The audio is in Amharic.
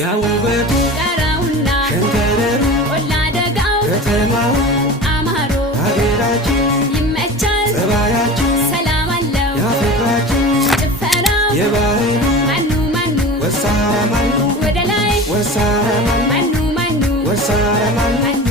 ያውበቱ ጠራውና ሸንተረሩ ቆላ ደጋው ከተማው አማሮ ሀገራችን ይመቻል ጸባያችን ሰላም አለው ያፍቅራችን ጭፈራው የባህሉ ማኑ ወሳረ ማኑ ወደ ላይ ወሳረ ማኑ ማኑ ወሳረ ማኑ